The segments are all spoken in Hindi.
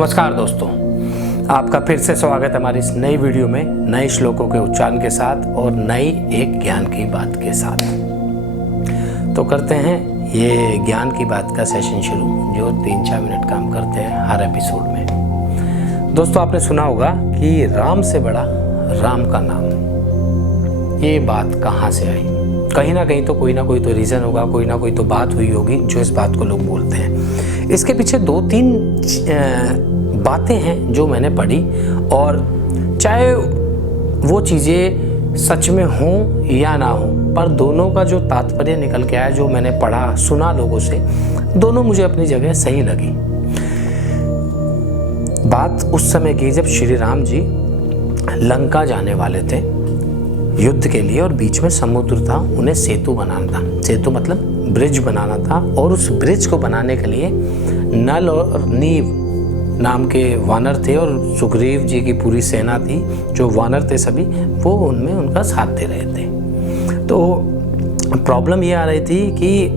नमस्कार दोस्तों, आपका फिर से स्वागत है हमारी इस नई वीडियो में नए श्लोकों के उच्चारण के साथ और नई एक ज्ञान की बात के साथ। तो करते हैं ये ज्ञान की बात का सेशन शुरू, जो 3-4 मिनट काम करते हैं हर एपिसोड में। दोस्तों, आपने सुना होगा कि राम से बड़ा राम का नाम। ये बात कहाँ से आई? कहीं ना कहीं तो कोई ना कोई तो रीज़न होगा, कोई ना कोई तो बात हुई होगी जो इस बात को लोग बोलते हैं। इसके पीछे 2-3 बातें हैं जो मैंने पढ़ी, और चाहे वो चीज़ें सच में हों या ना हों, पर दोनों का जो तात्पर्य निकल के आया, जो मैंने पढ़ा सुना लोगों से, दोनों मुझे अपनी जगह सही लगी। बात उस समय की जब श्री राम जी लंका जाने वाले थे युद्ध के लिए, और बीच में समुद्र था, उन्हें सेतु बनाना था। सेतु मतलब ब्रिज बनाना था, और उस ब्रिज को बनाने के लिए नल और नीव नाम के वानर थे, और सुग्रीव जी की पूरी सेना थी, जो वानर थे सभी, वो उनमें उनका साथ दे रहे थे। तो प्रॉब्लम ये आ रही थी कि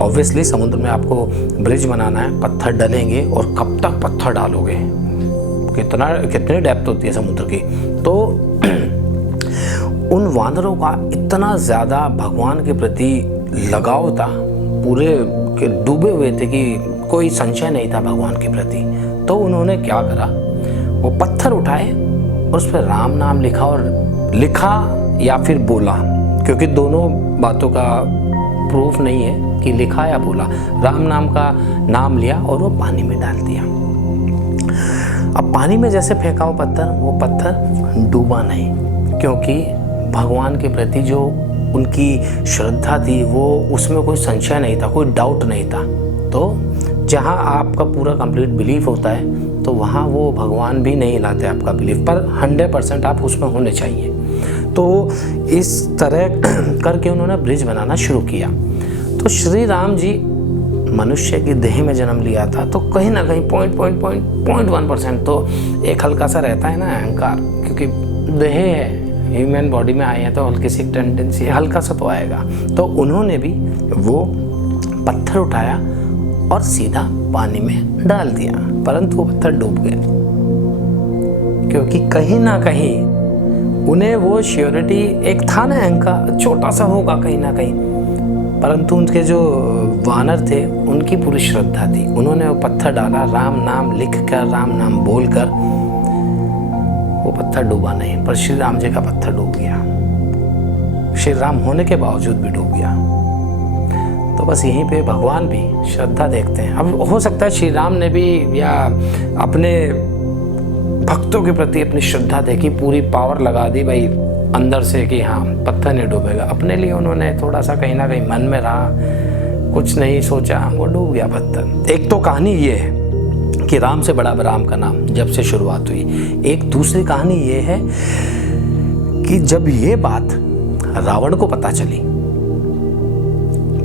ऑब्वियसली समुद्र में आपको ब्रिज बनाना है, पत्थर डलेंगे, और कब तक पत्थर डालोगे, कितनी डेप्थ होती है समुद्र की। तो उन वानरों का इतना ज़्यादा भगवान के प्रति लगाव था, पूरे के डूबे हुए थे कि कोई संशय नहीं था भगवान के प्रति। तो उन्होंने क्या करा, वो पत्थर उठाए और उस पर राम नाम लिखा, और लिखा या फिर बोला, क्योंकि दोनों बातों का प्रूफ नहीं है कि लिखा या बोला। राम नाम का नाम लिया और वो पानी में डाल दिया। अब पानी में जैसे फेंका वो पत्थर डूबा नहीं, क्योंकि भगवान के प्रति जो उनकी श्रद्धा थी, वो उसमें कोई संशय नहीं था, कोई डाउट नहीं था। तो जहाँ आपका पूरा कंप्लीट बिलीफ होता है, तो वहाँ वो भगवान भी नहीं लाते आपका बिलीफ, पर 100% आप उसमें होने चाहिए। तो इस तरह करके उन्होंने ब्रिज बनाना शुरू किया। तो श्री राम जी मनुष्य की देह में जन्म लिया था, तो कहीं ना कहीं 0.1% तो एक हल्का सा रहता है ना अहंकार, क्योंकि देह है, ह्यूमन बॉडी में आए हैं, तो हल्की सी टेंडेंसी हल्का सा तो आएगा। तो उन्होंने भी वो पत्थर उठाया और सीधा पानी में डाल दिया, परंतु वो पत्थर डूब गए, क्योंकि कहीं ना कहीं उन्हें वो श्योरिटी एक था ना, अहंकार छोटा सा होगा कहीं ना कहीं, परंतु उनके जो वानर थे उनकी पूरी श्रद्धा थी। उन्होंने वो पत्थर डाला, राम नाम लिख कर, राम नाम बोल कर, वो पत्थर डूबा नहीं, पर श्री राम जी का पत्थर डूब गया। श्री राम होने के बावजूद भी डूब गया। तो बस यहीं पे भगवान भी श्रद्धा देखते हैं। अब हो सकता है श्री राम ने भी या अपने भक्तों के प्रति अपनी श्रद्धा देखी, पूरी पावर लगा दी भाई अंदर से कि हाँ पत्थर नहीं डूबेगा। अपने लिए उन्होंने थोड़ा सा कहीं ना कहीं मन में रहा, कुछ नहीं सोचा, वो डूब गया पत्थर। एक तो कहानी ये है कि राम से बड़ा राम का नाम जब से शुरुआत हुई। एक दूसरी कहानी ये है कि जब ये बात रावण को पता चली,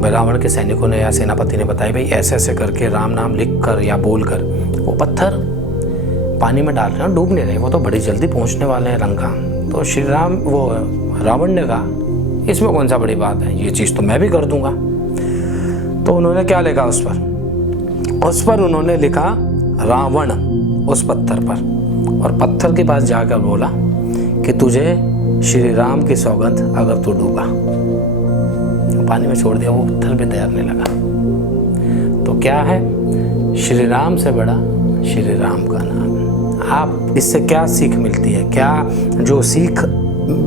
रावण के सैनिकों ने या सेनापति ने बताया भाई ऐसे ऐसे करके राम नाम लिख कर या बोल कर वो पत्थर पानी में डाल रहे हैं, डूब नहीं रहे, वो तो बड़ी जल्दी पहुंचने वाले हैं लंका। तो श्री राम वो रावण ने कहा इसमें कौन सा बड़ी बात है, ये चीज़ तो मैं भी कर दूंगा। तो उन्होंने क्या लिखा उस पर उन्होंने लिखा रावण उस पत्थर पर, और पत्थर के पास जाकर बोला कि तुझे श्री राम की सौगंध अगर तू डूबा। पानी में छोड़ दिया, वो पत्थर भी तैरने लगा। तो क्या है, श्री राम से बड़ा श्री राम का नाम। आप इससे क्या सीख मिलती है, क्या जो सीख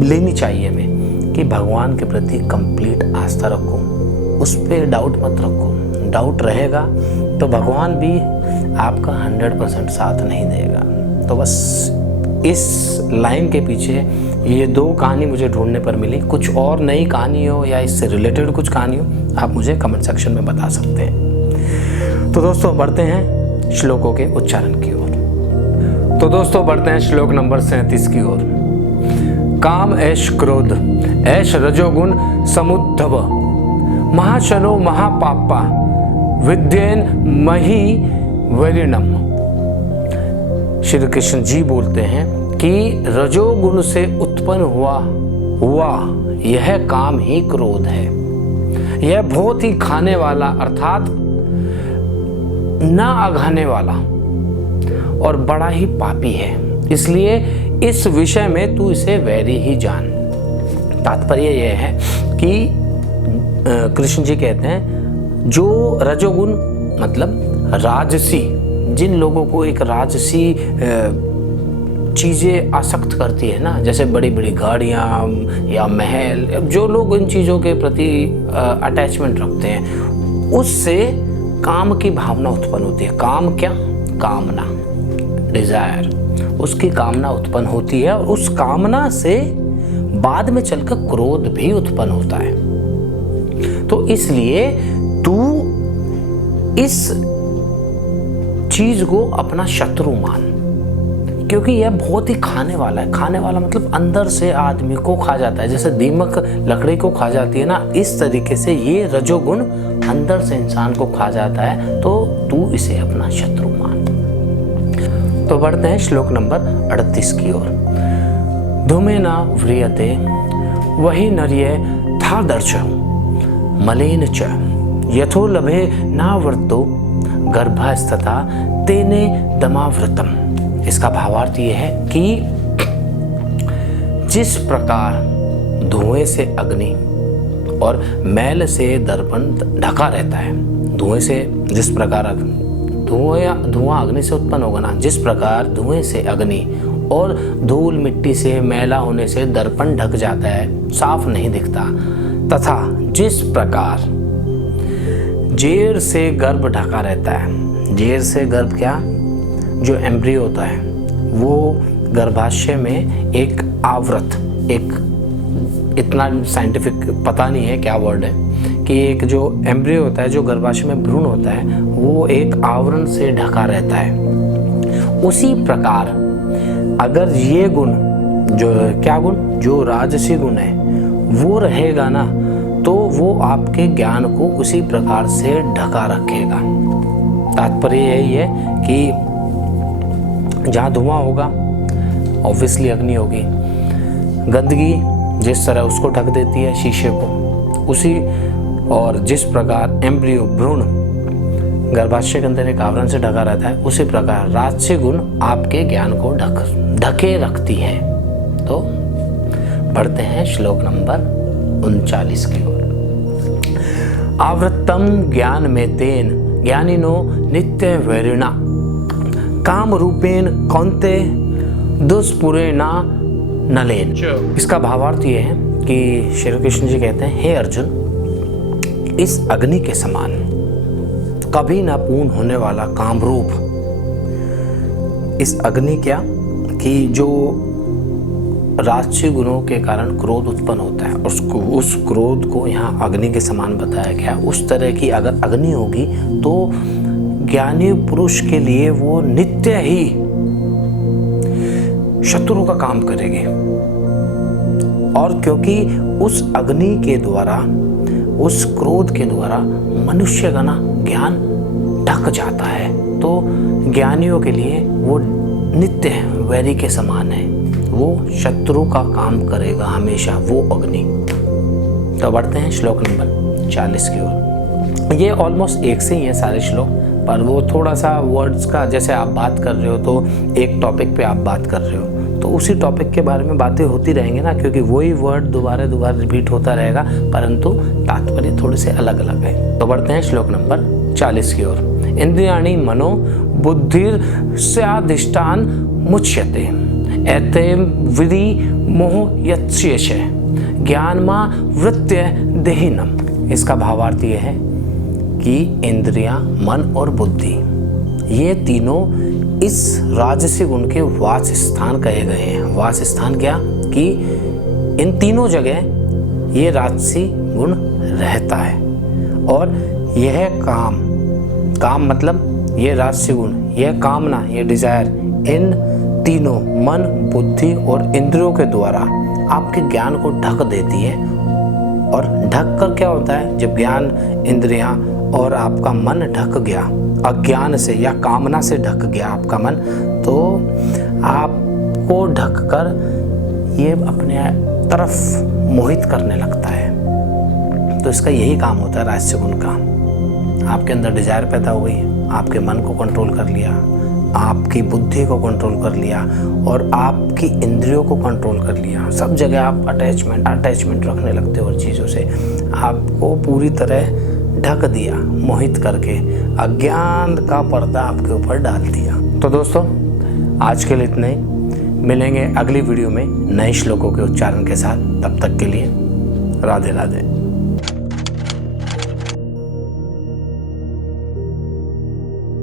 लेनी चाहिए हमें, कि भगवान के प्रति कंप्लीट आस्था रखो, उस पर डाउट मत रखो। डाउट रहेगा तो भगवान भी आपका 100% साथ नहीं देगा। तो बस इस लाइन के पीछे ये 2 कहानी मुझे ढूंढने पर मिली। कुछ और नई कहानी हो या इससे रिलेटेड कुछ कहानी हो, आप मुझे कमेंट सेक्शन में बता सकते हैं। तो दोस्तों बढ़ते हैं श्लोकों के उच्चारण की ओर। तो दोस्तों बढ़ते हैं श्लोक नंबर 37 की ओर। काम ऐश क्रोध ऐश रजोगुण समुद्धव महाशनो महापापा विद्येन मही वरिणम। श्री कृष्ण जी बोलते हैं कि रजोगुण से उत्पन्न हुआ यह काम ही क्रोध है। यह बहुत ही खाने वाला, अर्थात ना अघाने वाला और बड़ा ही पापी है, इसलिए इस विषय में तू इसे वैरी ही जान। तात्पर्य यह है कि कृष्ण जी कहते हैं जो रजोगुण मतलब राजसी, जिन लोगों को एक राजसी चीज़ें आसक्त करती है ना, जैसे बड़ी बड़ी गाड़ियाँ या महल, जो लोग इन चीज़ों के प्रति अटैचमेंट रखते हैं, उससे काम की भावना उत्पन्न होती है। काम क्या? कामना, डिजायर, उसकी कामना उत्पन्न होती है और उस कामना से बाद में चलकर क्रोध भी उत्पन्न होता है। तो इसलिए तू इस चीज को अपना शत्रु मान, क्योंकि यह बहुत ही खाने वाला है। खाने वाला मतलब अंदर से आदमी को खा जाता है, जैसे दीमक लकड़ी को खा जाती है ना, इस तरीके से ये रजोगुण अंदर से इंसान को खा जाता है। तो तू इसे अपना शत्रु मान। तो बढ़ते हैं श्लोक नंबर 38 की ओर। धूमेना व्रियते वही नर्ये थादर्श मलेन च यथो लभे नावर्तो गर्भस्तथा तेने दमावृतम। इसका भावार्थ ये है कि जिस प्रकार धुएं से अग्नि और मैल से दर्पण ढका रहता है, धुएं से जिस प्रकार धुआं अग्नि से उत्पन्न होगा ना, जिस प्रकार धुएं से अग्नि और धूल मिट्टी से मैला होने से दर्पण ढक जाता है, साफ नहीं दिखता, तथा जिस प्रकार जेर से गर्भ ढका रहता है। जेर से गर्भ क्या? जो एम्ब्रियो होता है वो गर्भाशय में एक आवृत, एक इतना साइंटिफिक पता नहीं है क्या वर्ड है, कि एक जो एम्ब्रियो होता है, जो गर्भाशय में भ्रूण होता है, वो एक आवरण से ढका रहता है। उसी प्रकार अगर ये गुण, जो क्या गुण, जो राजसी गुण है वो रहेगा ना, तो वो आपके ज्ञान को उसी प्रकार से ढका रखेगा। तात्पर्य यही है कि जहाँ धुआं होगा ऑब्वियसली अग्नि होगी, गंदगी जिस तरह उसको ढक देती है शीशे को, उसी और जिस प्रकार एम्ब्रियो भ्रूण गर्भाशय के अंदर एक आवरण से ढका रहता है, उसी प्रकार राजसी गुण आपके ज्ञान को ढके रखती है। तो बढ़ते हैं श्लोक नंबर 39 की ओर। आवृत्तम ज्ञान में तेन ज्ञानिनो नित्य वैरिणा काम रूपेण कौन्ते दुष्पुरेणा नलेन। इसका भावार्थ ये है कि श्री कृष्ण जी कहते हैं, हे अर्जुन, इस अग्नि के समान कभी ना पूर्ण होने वाला कामरूप, इस अग्नि क्या कि जो राजसी गुणों के कारण क्रोध उत्पन्न होता है, उसको उस क्रोध को यहाँ अग्नि के समान बताया गया। उस तरह की अगर अग्नि होगी तो ज्ञानी पुरुष के लिए वो नित्य ही शत्रु का काम करेगी। और क्योंकि उस अग्नि के द्वारा, उस क्रोध के द्वारा मनुष्य का ना ज्ञान ढक जाता है, तो ज्ञानियों के लिए वो नित्य वैरी के समान है, वो शत्रु का काम करेगा हमेशा वो अग्नि। तो बढ़ते हैं श्लोक नंबर 40 की ओर। ये ऑलमोस्ट एक से ही है सारे श्लोक, पर वो थोड़ा सा वर्ड्स का, जैसे आप बात कर रहे हो तो एक टॉपिक पे आप बात कर रहे हो तो उसी टॉपिक के बारे में बातें होती रहेंगी ना, क्योंकि वही वर्ड दोबारा रिपीट होता रहेगा, परंतु तात्पर्य थोड़े से अलग अलग है। तो बढ़ते हैं श्लोक नंबर 40 की ओर। इंद्रियाणि मनो बुद्धिर स्याधिष्ठान मुच्यते एते विधि मोह यच्येष ज्ञानमा वृत्य देहिनम। इसका भावार्थ ये है कि इंद्रियां, मन और बुद्धि, ये तीनों इस राजसी गुण के वास स्थान कहे गए हैं। वास स्थान क्या कि इन तीनों जगह ये राजसी गुण रहता है। और यह काम मतलब ये राजसी गुण, यह कामना, ये डिजायर, इन तीनों मन, बुद्धि और इंद्रियों के द्वारा आपके ज्ञान को ढक देती है। और ढक कर क्या होता है, जब ज्ञान, इंद्रियां और आपका मन ढक गया अज्ञान से या कामना से ढक गया आपका मन, तो आपको ढक कर ये अपने तरफ मोहित करने लगता है। तो इसका यही काम होता है राजसी गुण का। आपके अंदर डिजायर पैदा हो गई, आपके मन को कंट्रोल कर लिया, आपकी बुद्धि को कंट्रोल कर लिया और आपकी इंद्रियों को कंट्रोल कर लिया। सब जगह आप अटैचमेंट रखने लगते हो और चीज़ों से आपको पूरी तरह ढक दिया, मोहित करके अज्ञान का पर्दा आपके ऊपर डाल दिया। तो दोस्तों आज के लिए इतना ही। मिलेंगे अगली वीडियो में नए श्लोकों के उच्चारण के साथ। तब तक के लिए राधे राधे।